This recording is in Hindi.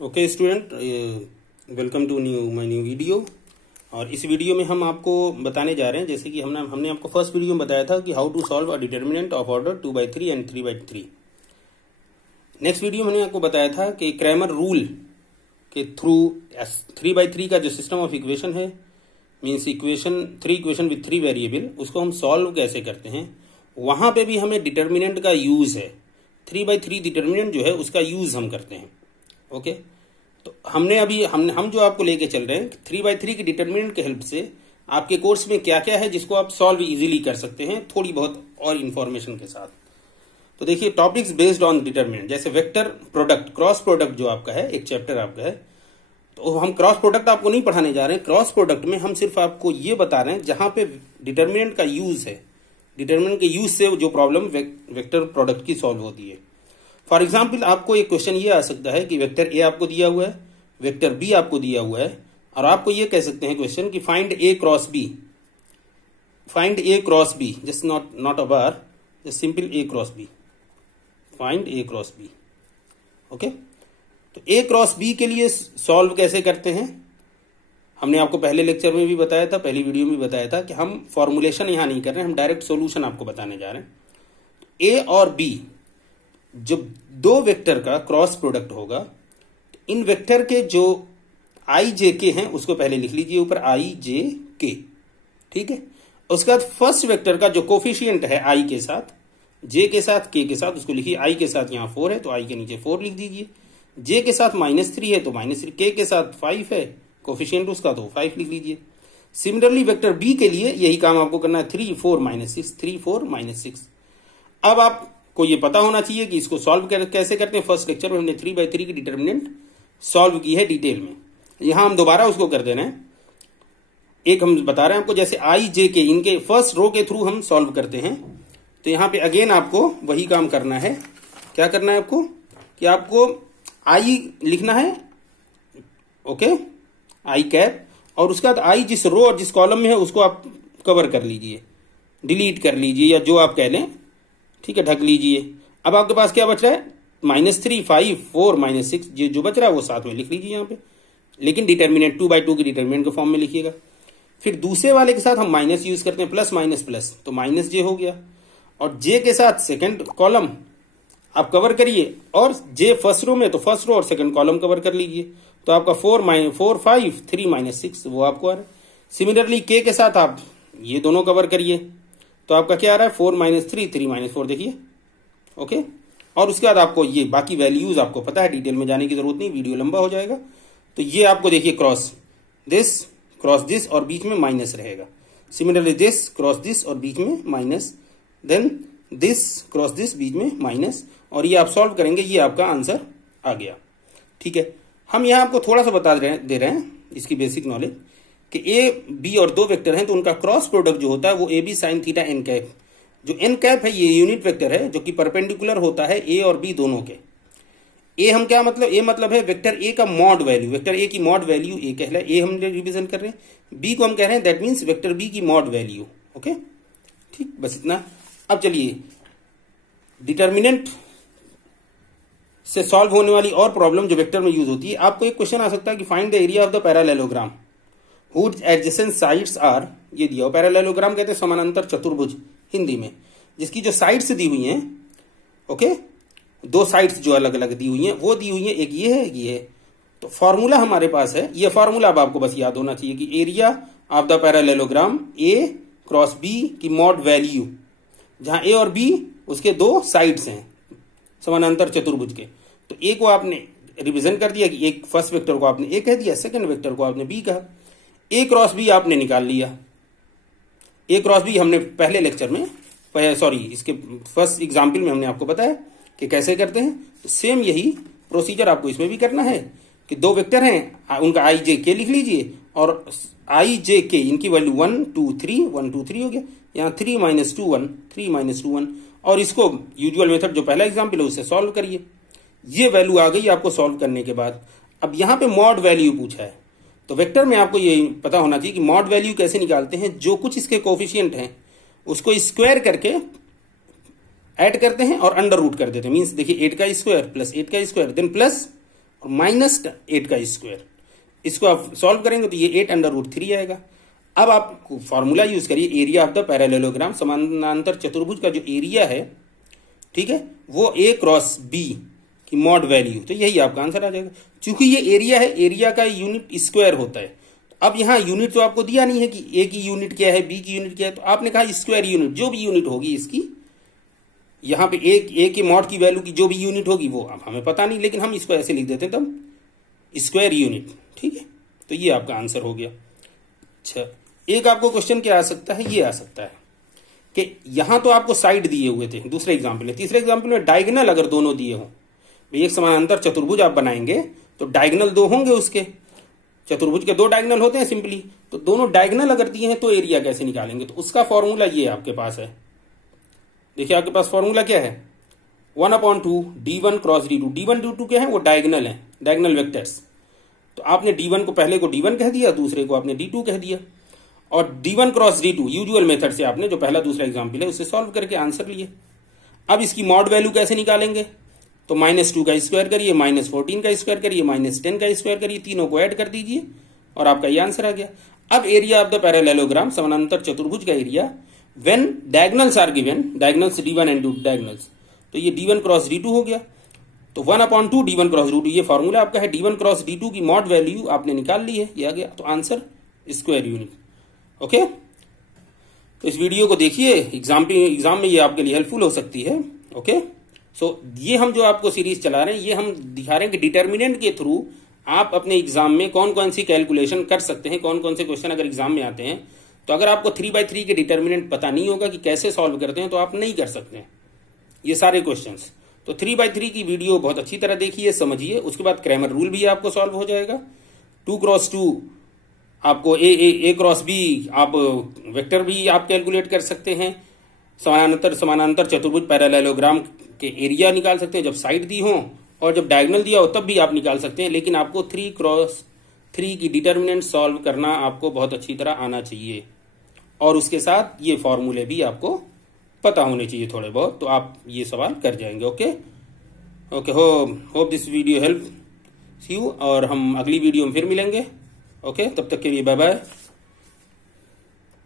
Okay student, welcome to my new video. और इस वीडियो में हम आपको बताने जा रहे हैं, जैसे कि हमने आपको फर्स्ट वीडियो में बताया था कि how to solve a determinant of order 2/3 and 3/3। Next video में हमने आपको बताया था कि क्रैमर रूल के थ्रू 3/3 का जो सिस्टम ऑफ इक्वेशन है, means three equation with 3 variable, उसको हम सॉल्व कैसे करते हैं। वहां पे भी हमें डिटर्मिनेंट का यूज है। 3/3 डिटर्मिनेंट जो है उसका यूज हम करते हैं। ओके, तो हमने अभी हम जो आपको लेके चल रहे हैं 3/3 की डिटर्मिनेंट के हेल्प से आपके कोर्स में क्या क्या है जिसको आप सॉल्व इजीली कर सकते हैं, थोड़ी बहुत और इंफॉर्मेशन के साथ। तो देखिए, टॉपिक्स बेस्ड ऑन डिटर्मिनेंट, जैसे वेक्टर प्रोडक्ट, क्रॉस प्रोडक्ट जो आपका है, एक चैप्टर आपका है, तो हम क्रॉस प्रोडक्ट आपको नहीं पढ़ाने जा रहे हैं। क्रॉस प्रोडक्ट में हम सिर्फ आपको ये बता रहे हैं जहां पे डिटर्मिनेंट का यूज है, डिटर्मिनेंट के यूज से जो प्रॉब्लम वेक्टर प्रोडक्ट की सॉल्व होती है। फॉर एग्जाम्पल, आपको एक क्वेश्चन ये आ सकता है कि वेक्टर ए आपको दिया हुआ है, वेक्टर बी आपको दिया हुआ है, और आपको ये कह सकते हैं क्वेश्चन कि find A cross B, find A cross B, just not a bar, just simple A cross B, find A cross B. Okay, तो ए क्रॉस बी के लिए सॉल्व कैसे करते हैं, हमने आपको पहले लेक्चर में भी बताया था, पहली वीडियो में भी बताया था कि हम फॉर्मुलेशन यहां नहीं कर रहे हैं, हम डायरेक्ट सॉल्यूशन आपको बताने जा रहे हैं। ए और बी जब दो वेक्टर का क्रॉस प्रोडक्ट होगा, इन वेक्टर के जो आई जे के हैं उसको पहले लिख लीजिए ऊपर, आई जे के, ठीक है। उसके बाद फर्स्ट वेक्टर का जो कोफिशियंट है आई के साथ, जे के साथ, के के साथ, उसको लिखिए। आई के साथ यहां 4 है तो आई के नीचे 4 लिख दीजिए। जे के साथ -3 है तो -3, के के साथ 5 है कोफिशियंट उसका, तो 5 लिख लीजिए। सिमिलरली वेक्टर बी के लिए यही काम आपको करना है, 3 4 -6, 3 4 -6। अब आपको ये पता होना चाहिए कि इसको सॉल्व कैसे करते हैं। फर्स्ट लेक्चर में हमने 3/3 की डिटर्मिनेंट सॉल्व की है डिटेल में, यहां हम दोबारा उसको कर देना है। एक हम बता रहे हैं आपको, जैसे आई जे के, इनके फर्स्ट रो के थ्रू हम सॉल्व करते हैं, तो यहां पे अगेन आपको वही काम करना है। क्या करना है आपको कि आपको आई लिखना है, ओके, आई कैप, और उसके बाद आई जिस रो और जिस कॉलम में है उसको आप कवर कर लीजिए, डिलीट कर लीजिए, या जो आप कह लें, ठीक है, ढक लीजिए। अब आपके पास क्या बच रहा है, -3 5 4 -6, जो बच रहा है वो साथ में लिख लीजिए यहां पे, लेकिन डिटर्मिनेंट 2/2 की डिटर्मिनेंट के फॉर्म में लिखिएगा। फिर दूसरे वाले के साथ हम माइनस यूज करते हैं, प्लस माइनस प्लस, तो माइनस जे हो गया, और जे के साथ सेकंड कॉलम आप कवर करिए, और जे फर्स्ट रो में तो फर्स्ट रो और सेकंड कॉलम कवर कर लीजिए, तो आपका 4 5 3 -6 वो आपको आ रहा है। सिमिलरली के साथ आप ये दोनों कवर करिए, तो आपका क्या आ रहा है, 4 -3 3 -4, देखिए। ओके, और उसके बाद आपको ये बाकी वैल्यूज आपको पता है, डिटेल में जाने की जरूरत नहीं, वीडियो लंबा हो जाएगा। तो ये आपको देखिए, क्रॉस दिस और बीच में माइनस रहेगा। सिमिलरली दिस क्रॉस दिस और बीच में minus, then this cross this बीच में माइनस, और ये आप सॉल्व करेंगे, ये आपका आंसर आ गया। ठीक है, हम यहां आपको थोड़ा सा बता दे रहे हैं इसकी बेसिक नॉलेज कि ए बी और दो वेक्टर हैं तो उनका क्रॉस प्रोडक्ट जो होता है वो A B sine theta N cap, जो एन कैप है ये यूनिट वेक्टर है जो कि परपेंडिकुलर होता है ए और बी दोनों के। ए हम क्या मतलब, ए मतलब है वेक्टर ए का मॉड वैल्यू, वेक्टर ए की मॉड वैल्यू ए कहला, ए हम रिविजन कर रहे हैं। बी को हम कह रहे हैं दैट मीन्स वेक्टर बी की मॉड वैल्यू। ओके, ठीक, बस इतना। अब चलिए, डिटर्मिनेंट से सॉल्व होने वाली और प्रॉब्लम जो वेक्टर में यूज होती है, आपको एक क्वेश्चन आ सकता है कि find the area of the parallelogram whose adjacent sides are, ये दिया हो। पैरेललोग्राम कहते हैं समानांतर चतुर्भुज हिंदी में, जिसकी जो साइड्स दी हुई हैं, ओके, दो साइड्स जो अलग अलग दी हुई हैं वो दी हुई हैं, एक ये है, एक ये है। तो फॉर्मूला हमारे पास है, ये फॉर्मूला अब आपको बस याद होना चाहिए कि area of the parallelogram A cross B की मॉड वैल्यू, जहां ए और बी उसके दो साइड्स हैं समानांतर चतुर्भुज के, तो ए को आपने रिविजन कर दिया कि एक फर्स्ट वेक्टर को आपने ए कह दिया, सेकंड वेक्टर को आपने बी कहा। ए क्रॉस बी आपने निकाल लिया। ए क्रॉस बी हमने पहले लेक्चर में, इसके फर्स्ट एग्जाम्पल में हमने आपको बताया कि कैसे करते हैं। तो सेम यही प्रोसीजर आपको इसमें भी करना है कि दो वेक्टर हैं, उनका आई जे के लिख लीजिए, और आई जे के इनकी वैल्यू 1 2 3 1 2 3 हो गया, यहाँ 3 -2 1 3 -2 1, और इसको यूजुअल मेथड जो पहला एग्जाम्पल है उससे सॉल्व करिए। ये वैल्यू आ गई आपको सॉल्व करने के बाद। अब यहां पे मॉड वैल्यू पूछा है, तो वेक्टर में आपको ये पता होना चाहिए कि मॉड वैल्यू कैसे निकालते हैं। जो कुछ इसके कोफिशिएंट हैं उसको स्क्वायर करके ऐड करते हैं और अंडर रूट कर देते हैं। मींस देखिए 8 का स्क्वायर प्लस 8 का स्क्वायर देन प्लस और माइनस 8 का स्क्वायर। इसको आप सॉल्व करेंगे तो ये 8√3 आएगा। अब आप फॉर्मूला यूज करिए, एरिया ऑफ द पैरेललोग्राम, समानांतर चतुर्भुज का जो एरिया है, ठीक है, वो A क्रॉस B की मॉड वैल्यू, तो यही आपका आंसर आ जाएगा। चूंकि ये एरिया है, एरिया का यूनिट स्क्वायर होता है। अब यहाँ यूनिट तो आपको दिया नहीं है कि A की यूनिट क्या है, B की यूनिट क्या है, तो आपने कहा स्क्वायर यूनिट, जो भी यूनिट होगी इसकी, यहाँ पे A की मॉड की वैल्यू की जो भी यूनिट होगी वो अब हमें पता नहीं, लेकिन हम इसको ऐसे लिख देते हैं तब स्क्वायर यूनिट, ठीक है। तो ये आपका आंसर हो गया। अच्छा, एक आपको क्वेश्चन क्या आ सकता है, ये आ सकता है कि यहां तो आपको साइड दिए हुए थे दूसरे एग्जाम्पल में, तीसरे एग्जाम्पल में डायगोनल अगर दोनों दिए हों, एक समानांतर चतुर्भुज आप बनाएंगे तो डायगोनल 2 होंगे, उसके चतुर्भुज के 2 डायगोनल होते हैं सिंपली, तो दोनों डायगोनल अगर दिए हैं तो एरिया कैसे निकालेंगे, तो उसका फॉर्मूला ये आपके पास है। देखिए आपके पास फॉर्मूला क्या है, 1/2 D1 cross D2। D1 D2 क्या है, वो डायगोनल है, डायगोनल वेक्टर्स। तो आपने D1 को पहले को D1 कह दिया, दूसरे को आपने D2 कह दिया, और D1 cross D2 usual method से आपने जो पहला दूसरा एग्जाम्पल है उससे सॉल्व करके आंसर लिए। अब इसकी मॉड वैल्यू कैसे निकालेंगे, तो -2 का स्क्वायर करिए, -14 का स्क्वायर करिए, -10 का स्क्वायर करिए, तीनों को ऐड कर दीजिए और आपका ये आंसर आ गया। अब एरिया ऑफ द पैरेललोग्राम, समानांतर चतुर्भुज का area, when diagonals are given, diagonals D1 and diagonals, तो ये D1 क्रॉस D2 हो गया। तो 1/2 D1 क्रॉस D2, ये फॉर्मूला आपका है। D1 क्रॉस D2 की मॉड वैल्यू आपने निकाल ली है, ये आ गया, तो आंसर स्क्वायर यूनिट। ओके, तो इस वीडियो को देखिए, एग्जाम में ये आपके लिए हेल्पफुल हो सकती है। ओके, सो ये हम जो आपको सीरीज चला रहे हैं, ये हम दिखा रहे हैं कि डिटर्मिनेंट के थ्रू आप अपने एग्जाम में कौन कौन सी कैलकुलेशन कर सकते हैं, कौन कौन से क्वेश्चन अगर एग्जाम में आते हैं। तो अगर आपको 3/3 के डिटर्मिनेंट पता नहीं होगा कि कैसे सॉल्व करते हैं, तो आप नहीं कर सकते हैं ये सारे क्वेश्चंस। तो 3/3 की वीडियो बहुत अच्छी तरह देखिए, समझिए, उसके बाद क्रैमर रूल भी आपको सॉल्व हो जाएगा। 2 क्रॉस 2 आपको A क्रॉस B, आप वेक्टर भी आप कैलकुलेट कर सकते हैं। समानांतर चतुर्भुज पैरेललोग्राम के एरिया निकाल सकते हैं जब साइड दी हो, और जब डायगोनल दिया हो तब भी आप निकाल सकते हैं। लेकिन आपको 3 क्रॉस 3 की डिटर्मिनेंट सॉल्व करना आपको बहुत अच्छी तरह आना चाहिए, और उसके साथ ये फॉर्मूले भी आपको पता होने चाहिए थोड़े बहुत, तो आप ये सवाल कर जाएंगे। Okay okay, hope this video help you, और हम अगली वीडियो में फिर मिलेंगे। ओके, तब तक के लिए बाय बाय।